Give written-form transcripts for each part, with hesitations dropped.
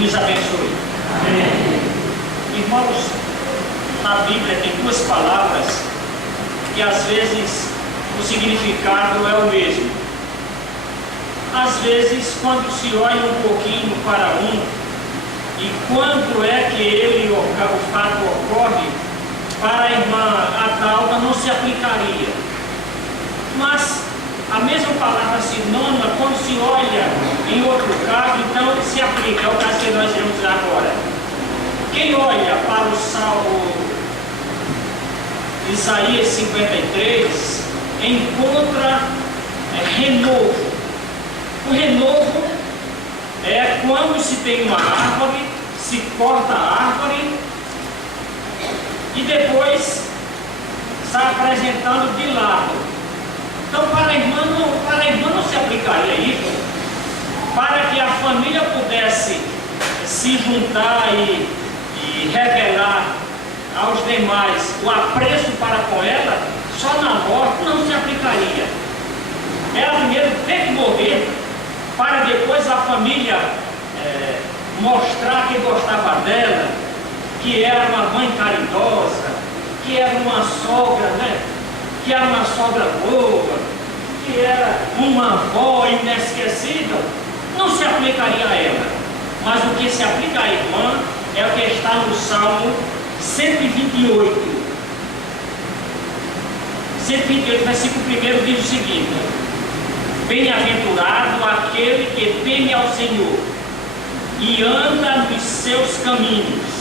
nos abençoe. Amém. Irmãos, na Bíblia tem duas palavras que às vezes o significado é o mesmo. Às vezes, quando se olha um pouquinho para um, e quando é que o fato ocorre, para a irmã Adalva não se aplicaria. Mas a mesma palavra sinônima, quando se olha em outro caso, então se aplica. É o caso que nós iremos agora. Quem olha para o Salmo Isaías 53, encontra renovo. O renovo é quando se tem uma árvore, se corta a árvore e depois está apresentando de lado. Então para a irmã não se aplicaria isso. Para que a família pudesse se juntar e revelar aos demais o apreço para com ela, só na morte não se aplicaria. Ela primeiro tem que morrer, para depois a família mostrar que gostava dela, que era uma mãe caridosa, que era uma sogra, né? Que era uma sogra boa, que era uma avó inesquecível. Não se aplicaria a ela. Mas o que se aplica à irmã é o que está no Salmo 128. 128, versículo 1 diz o seguinte: bem-aventurado aquele que teme ao Senhor e anda nos seus caminhos.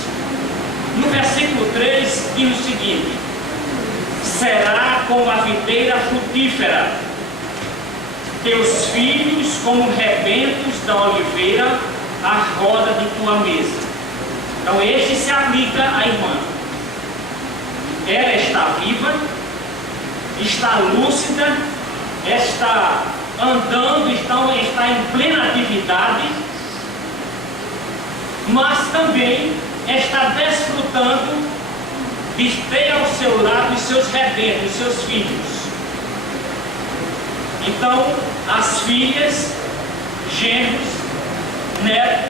No versículo 3 diz o seguinte: será como a videira frutífera, teus filhos como rebentos da oliveira à roda de tua mesa. Então este se aplica à irmã. Ela está viva, está lúcida, está andando, está em plena atividade, mas também está desfrutando de ter ao seu lado os seus rebentos, os seus filhos. Então, as filhas, genros, netos,